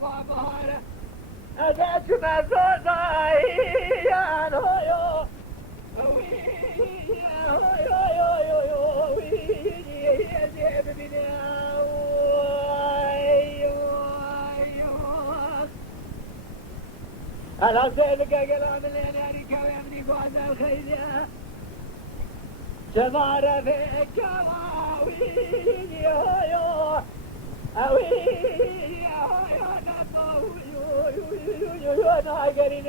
باباره أجت مزازايان هويو أنا سيدك قلام اللي كوامني قوز الخيلة شمار في الجواوي أوي ناقرين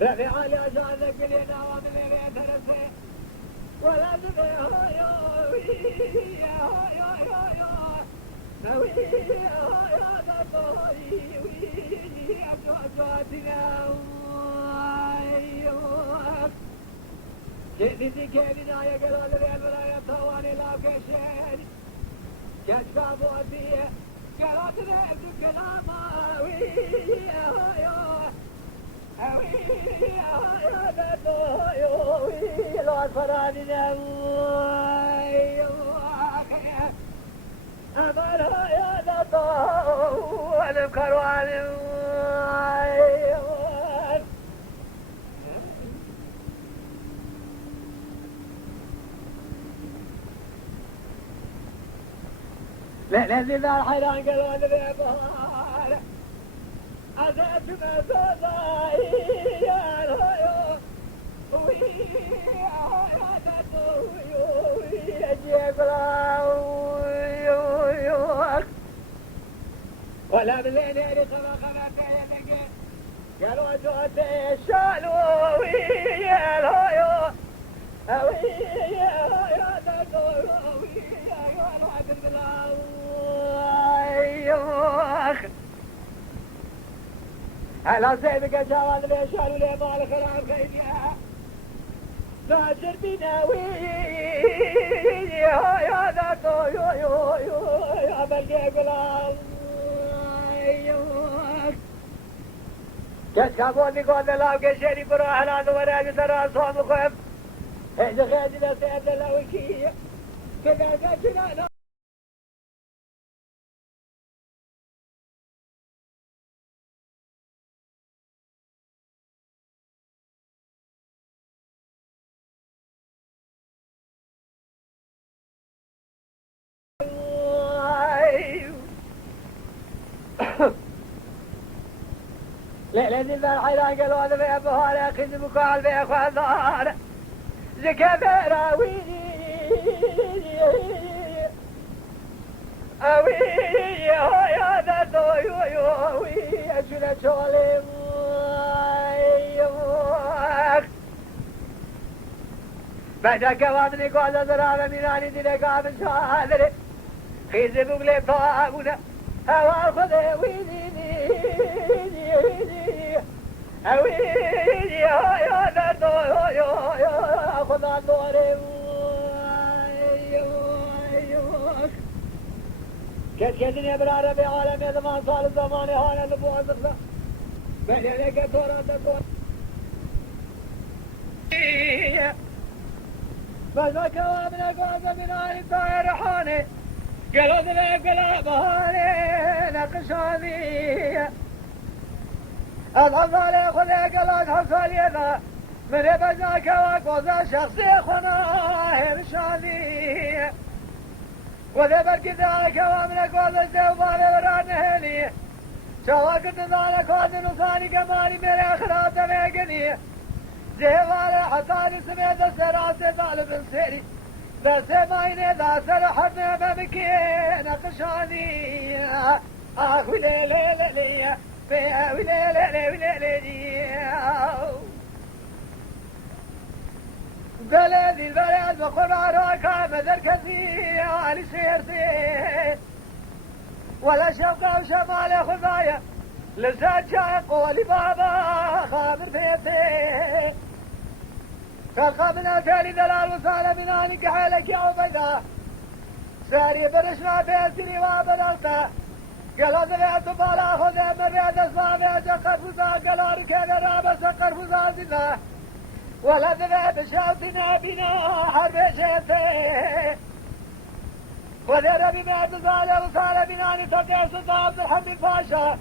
رفع على جانك لنا ومن غير رسي ولا تبيه جئتي كيدنا يا قلال الريال ولا يطواني لا كشين يشكابوا فيه قالت ذهب كلاما لو فراني أمرها يا نطو والكروان لذي ذا الحيران قالوا أنا بيبهار أزعت مزوزاي يا الهيو ولا بالليل يرقب خلق يدك قالوا جوت الشالو يا الهيو أوي يا تدوي يا الوعد بالله على سيدك جوال بيشال لي مال خراب خيديا ناجر بناوي يا ذاتو يا بلقي قلال كشكابوني قول الله كشيري بروح على دوري ترى صوم خف إذا خيدنا سيد الله وكي كذا كذا لازم الحيران قالوا هذا في أبوها خذ بكال في أخوان زكا براوي أوي يا ذاتو يوي أجل شولي بعد كوامني قول ذرابة مناني دلك عبد شادري خذ بقلي طاقونا هوا خذي ويديني أوي يا ذاتو يا خذا دوري كذني أبرار بعالم زمان صار الزمان هانا نبوة زفا بل يلك تورا تكون بس كوامنا قوم من آل الطائر حاني قلوا ذلك قلا بهاني نقشاني الحصالي خذي قلت حصالي ذا من بجاك وقوزا شخصي خناه رشاني وذا بركذا كوامنا قوزا الزوبان ورانهني شواكت ذلك وذن وثاني كمالي من اخرات ميقني زيوالي حصالي سميد السراسي طالب سيري ذا سمايني ذا سرحبنا بمكي نقشاني ويلي ليلي ليلي بلدي البلد وقل عراك مدر كثير على سيرتي ولا شوقة وشمال خزايا لسان شاق ولي بابا خابر فيتي فالخابنا تالي دلال وصال بناني كحالك يا عبيدا ساري برشنا بيسري وابدلتا قالوا ذلك بالا خذ مريد الصابع سقر فزا قالوا ركان رابا سقر فزا زنا ولا ذلك بشاوتنا بنا حرب شيتي وذر بمئة صالح وصالح بناني ترجع سلطان عبد الحميد باشا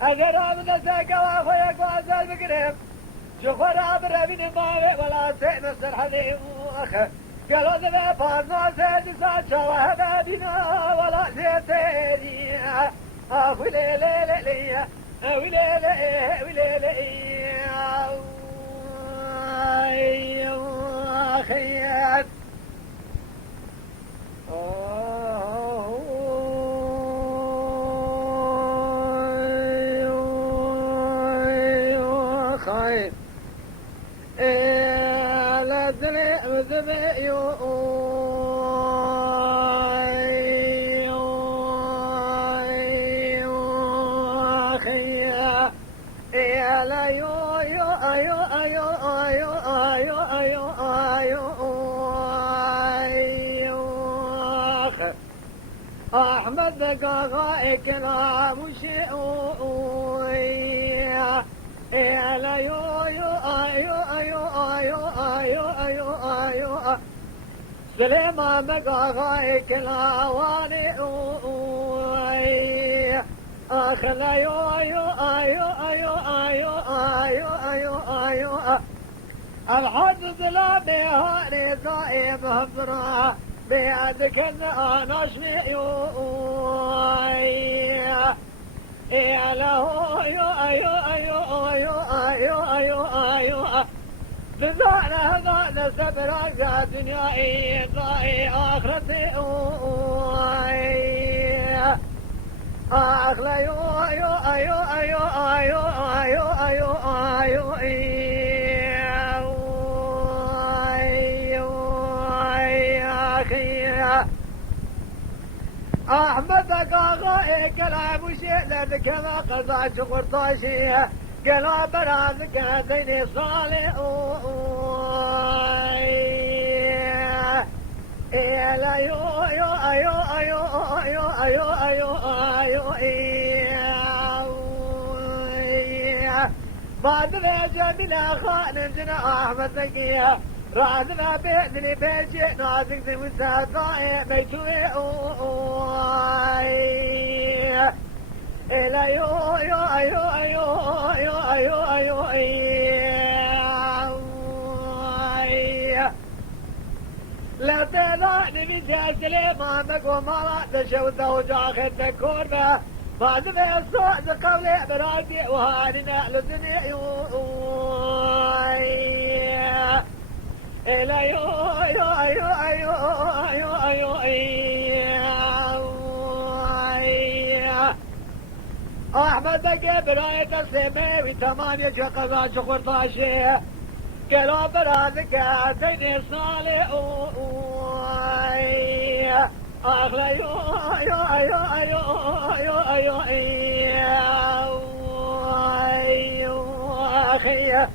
اگر آمده سکه و خوی گوازل بگرم شخور آبر بین ماوی ولا سین سرحدی آخه گلو دمه پارنا سیدی ساچا و همه بینا ولا سیدی آخ ویلی لی لی ویلی لی ویلی لی آخیت خايف لا تلعب ذبيو خيا يا لا يو يو ايو ايو ايو ايو ايو ايو احمد دقاقا كلام شيء يا لا يو يو ايو ايو ايو ايو ايو ايو سليمان مقاغا كلاواني اخ لا يو ايو ايو ايو ايو ايو ايو ايو الحد ظلامي هاني ضايب هبرا بيدك انا شميو يا له ايو ايو ايو ايو ايو ايو ايو بذانا هذا سبرا يا دنياي ضاي اخرتي اخ لا يو ايو ايو ايو ايو ايو ايو ايو ايو احمد قاغا كلام وشيء كما قضى شغل طاشيه كلام برازك ديني صالح يا لا يو يو ايو ايو ايو ايو ايو ايو بعد ما جميلة خان جنا احمد زكيه رازنا بيدني بيجي نازك ذي وساقائي بيتوي لا يو يو ايو ايو ايو ايو ايو لا تضعني بجاسلي ما مقو ما تشوته وجاخد تكوربه بعد ما الصوت قولي برادي وهاننا لدنيا لا يو يو ايو ايو ايو ايو احمد براية السماوي ثمانية قضاء شخور طاشيه كلا برادك ديني صالح اغلى يو ايو ايو ايو ايو ايو ايو اخي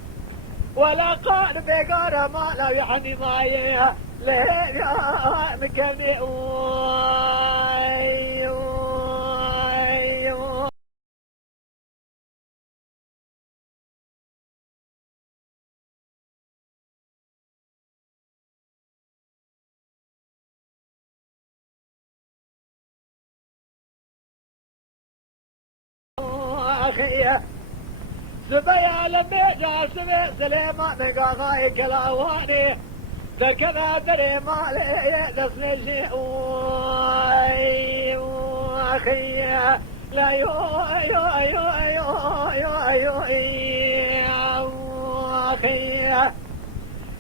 ولا قال بقارة ما لا يعني مايه ليه مكمي أخي سبيا لما جاء سبي سليمان قاغاي كلاواني ذكذا دري مالي دسني شيء أخي لا يو يو يو يو يو يو أخي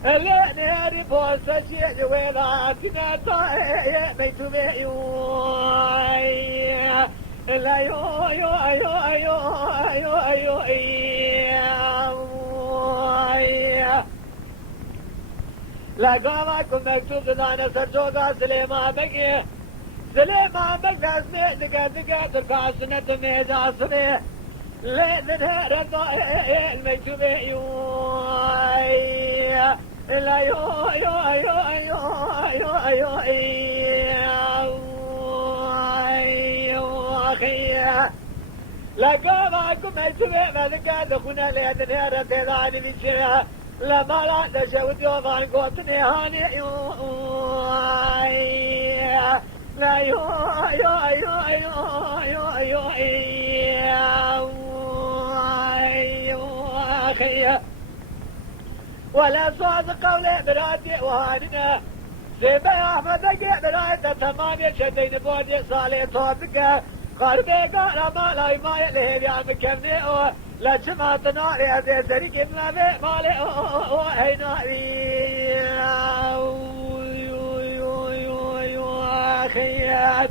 اللي ناري بوسة شيء ولا تنطي بيتو بيو لا يو يو يو يو يو يو لا قامكم مكتوب دانا سرجوغا سليمان بقي سليمان بقي اسمي دقا دقا تركع سنة ميجا سنة لذن هرد المكتوب يو لا يو يو يو يو يو يو يو أخي لقومكم أسوي ملك دخونا لأدنى ربيضاني بشرها لما لا تشوت يوضان قوتني هاني يو لا يو يو يو يو يو يو أخي ولا صاد قولي برادي وهاننا سيبا أحمد أجي برادي تمامي شدين بودي صالي صوتك قربي قال ما لا ما يلهي يا مكمني لا جمعت ناري أبي سريك ما مالي هي ناري يو أخيات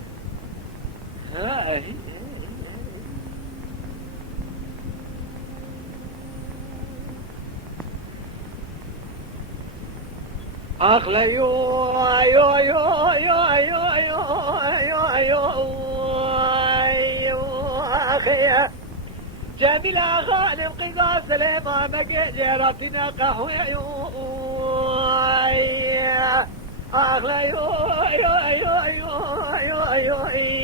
أخلا يو يو يو يو يو يو يو يو أخي جميل خالم قصاص لما مقي جرتنا قهوة يو أخلا يو يو يو يو يو يو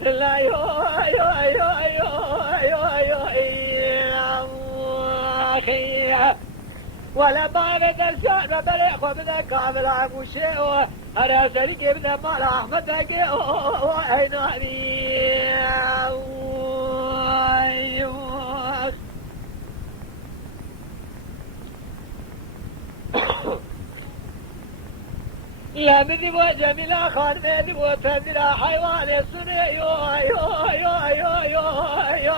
لا يو يو يو يو يو أخي ولا بارد الشعر بريخ وبدا كامل عمو شيء أنا سريك ابن مال أحمد أكي أين أبي لا مني وجميلة خان مني وتميلة حيوان السنة يو يو يو يو يو يو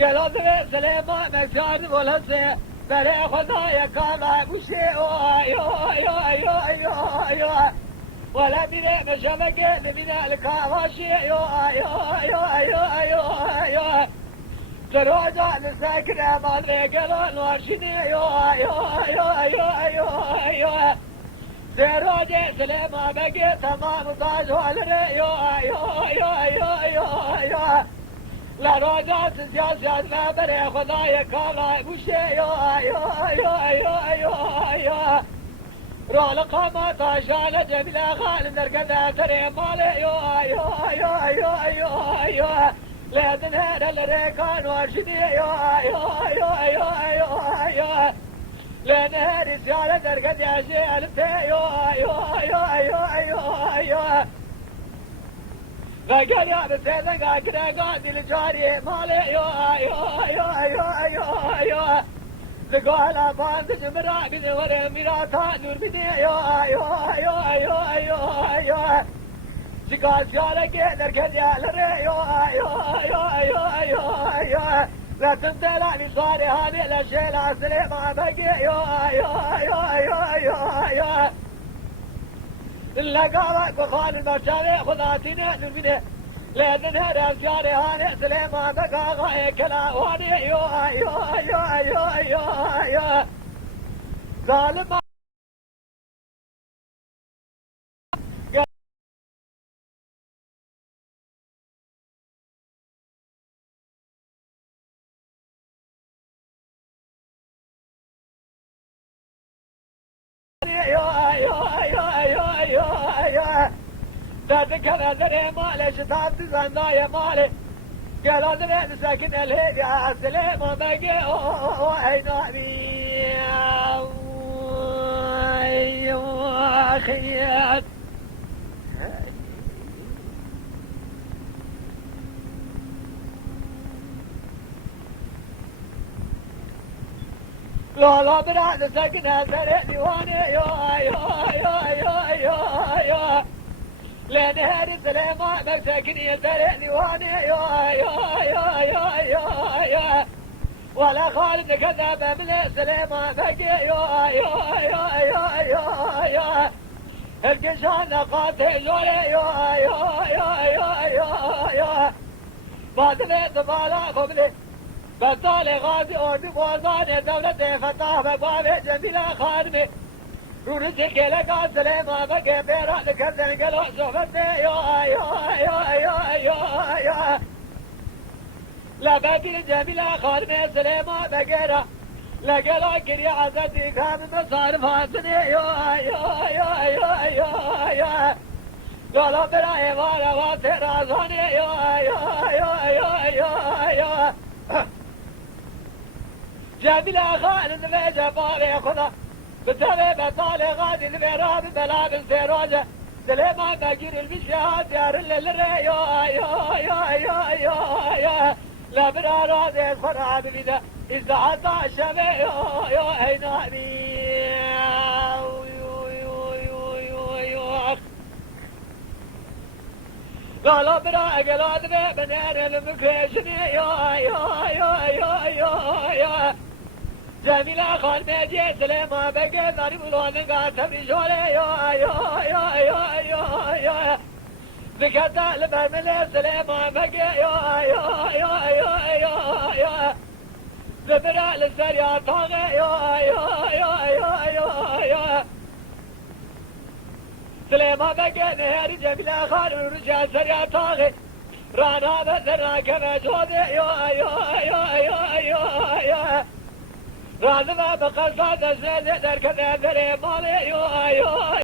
قالوا ذي سليمان مكسار والهسة بلا خدايا كاما وشي يو يو يو يو يو ولا مني مشابك من الكواشي يو يو يو يو يو يو تروجا نساكن أمان قالوا نوارشني يو يو يو يو يو يو سيروجي سليما بقي تمام طاج والري يو يو يو يو يو يو لا روجات سياسات ما بري خدايا كالا بوشي يو يو يو يو يو يو رول قامت عشان جميلة خال نرقد تري مالي يو يو يو يو يو يو لا تنهر الريكان وارشدي يو يو يو يو يو يو لأن هذه سيارة درقد يا شيء ألفي يو يو يو يو يو يو فقال يا بسيطة قاكرة قاعدي لجاري مالي يو يو يو يو يو يو تقول أبان تجمرا بذي ورميراتا نور بذي يو يو يو يو يو يو شكال شارك درقد يا لري يو يو يو يو يو يو لا تنتلعني صاري هاني لا شيء لا سليم ما بقي يو يو يو يو يو يو إلا قالك وخان المرشاوي خذاتنا نرميني لا تنهر الشاري هاني سليم ما بقى غاية كلا واني يو يو يو يو يو يو ظالم ذاتك هذا مالي شتاب تزانا يا مالي قالوا ذي ساكن الهيب يا سليم ما بقي وين أبي أخيات لا براد ساكن هذا ديواني يو يو يو يو يو يو لأن هذه سليمان مساكن يدري واني يو يو يو يو يو يو ولا خالد كذب من سليمان بقي يو يو يو يو يو يو القشان قاتل يو يو يو يو يو يو بادم دبالا قبله بطال غازی اردو بازان دولت فتح و باب جمیل خانمه رونس کلگا سلیما بگه بیرا لکردن گلو صحبت یا لبگیر جمیل خانمه سلیما بگیرا لگلا گری عزتی کام مصارف حسنه یا گلا برا ایوارا واسه رازانه یا جمیل خانم به جباب خدا بتابع بطال غادي البيراب بلا بالسيروجة سليمان بقير المشيات يا رل يا لا برا راضي الفرع بلدا إذا عطا الشبه يا هيناني قالوا برا قلاد بنار المكرشني يا جمیل خان میجی سلیما بگه داری بلوانه گاتا بیشوره یا بکتا لبرمله سلیما بگه یا زبرا لسریا تاغه یا سلیما بگه نهاری جمیل خان رجع سریا تاغه رانا بزرنا کمجوده یا رازما بقصاد الزلزال در كذا ذري مالي يو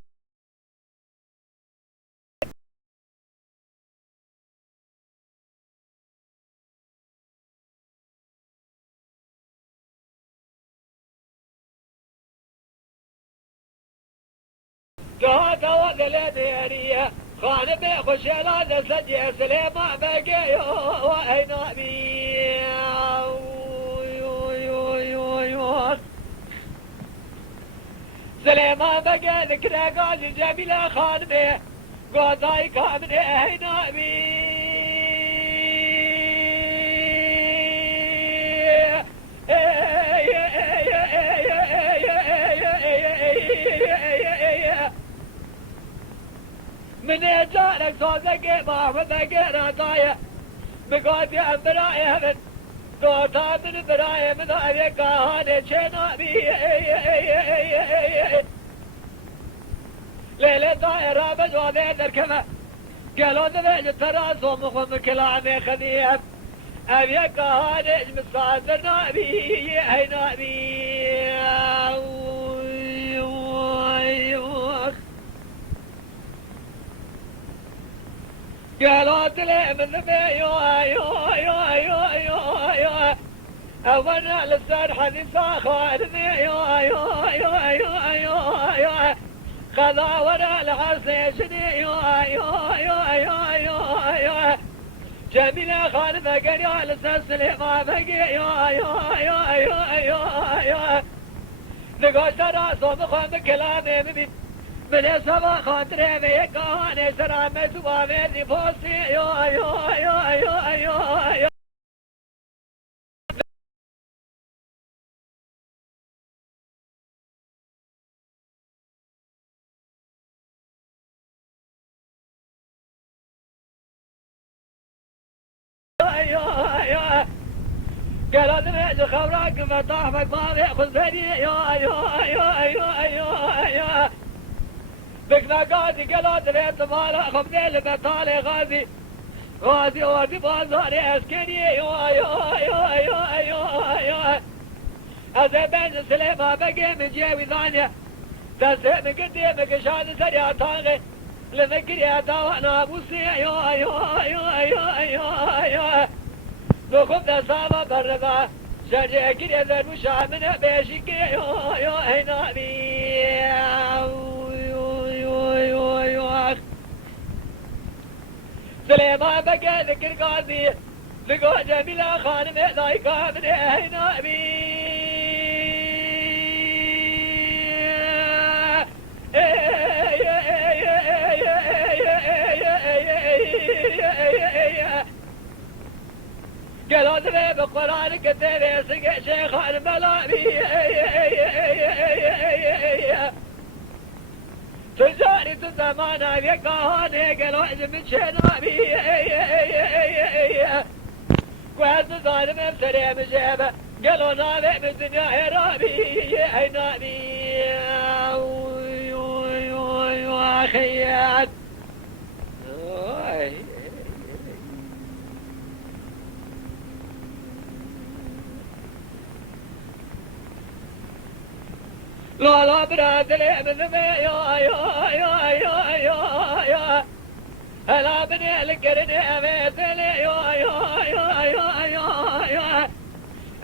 دوا دلديرية خان بخش لا سجي سليمان بقي وأين بي سليمان بقى ذكرى قال جميلة خانمه قضاي كامنه هنا بي من جارك صوتك ما بدك رضايا بقاطي أمبرايا من دوتا من برايا من هذه كهانة شنا بي ليلة دائرة بجواني دركمة قالوا دمج تراس ومخم كلامي خذيب أبي كهانة مصادر نبي هي نبي قالوا تلي من ذبي يو أولا لسان حديثا خالدي يو خذا ورا الحسيشني يو جميلة خالفة قريا لسان سليما بقي يو نقاش راسو مخوان كلامي مبين من سبا خاطري بيقاني سرامي سوامي دي فوسي يو قالوا دمج خبرك فطاحبك ما بيأخذ بري يو بكنا قاضي قالوا دمج مالا خبني لبطالي غازي غازي بازاري اسكني يو هذا بين سليما بقي من جيوي ثانية تسيء من قديمك شاد سريع طاغي لذكري اتاوانا بوسي يو نخب دسامة برغا شرجي كري ذر مشامنة بيشكي يو هنا بي سليمان بقى ذكر قاضي ذكو جميلة خانمة ضايقة من هنا بي قالوا ذبي بقرآن كتير سقع شيخ الملامي تجاري تزمانا يقاهاني قالوا عزم من شنامي وهذا ظالم بسريع مجابة قالوا نابع بالدنيا هرابي هاي نابي خيات لا براد لعب يا هلا بني القرن أبيت يا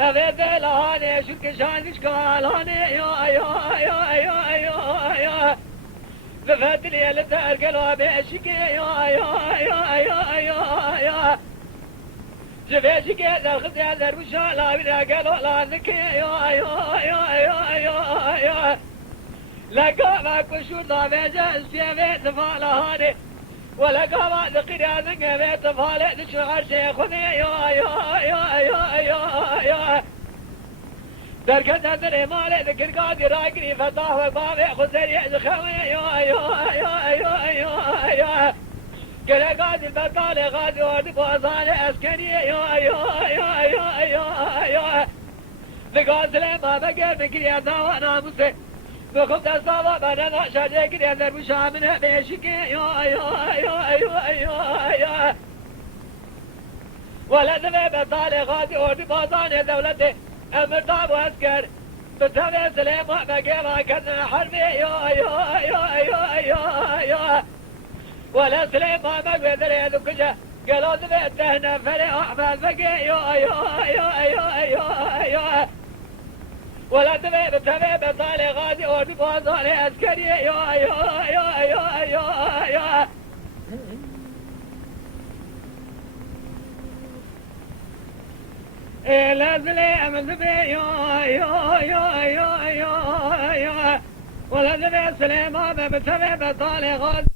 أبيت لهاني شو كشان شكال هاني يا ذفت لي الدار قلوا بيشكي يا جبيشكي ذا خزي وشالا بنا قالوا لا ذكي يا لقى ما كشور ذا بيجاز في بيت فالهاني ولقى ما ذكر يا ذنق بيت فالي شعر شيخني يا دركت هذا مالي ذكر قادي راقني فتاه وبابي خزر يخوي يا قال قادي البطالي غادي ورد بوزاني اسكني يا ذقاز لما بقى بكري يا وانا مسي بخبت الصلاة بنا شاجك يا ذرب شامنا بيشك يا ولا ذبي بطالي غادي ورد بوزاني دولتي المرتاب واسكر بتابع سليم بقى ما كان حربي يا ولا سليم ما بقدر يدكجه قالوا ذبيتهنا فريق احمد بقى يا ولا ذبي بتابع بطالي غادي ورد بوزاني عسكري يا لا زلي من ذبي يا ولا ذبي سليمان بتبع بطالي غاد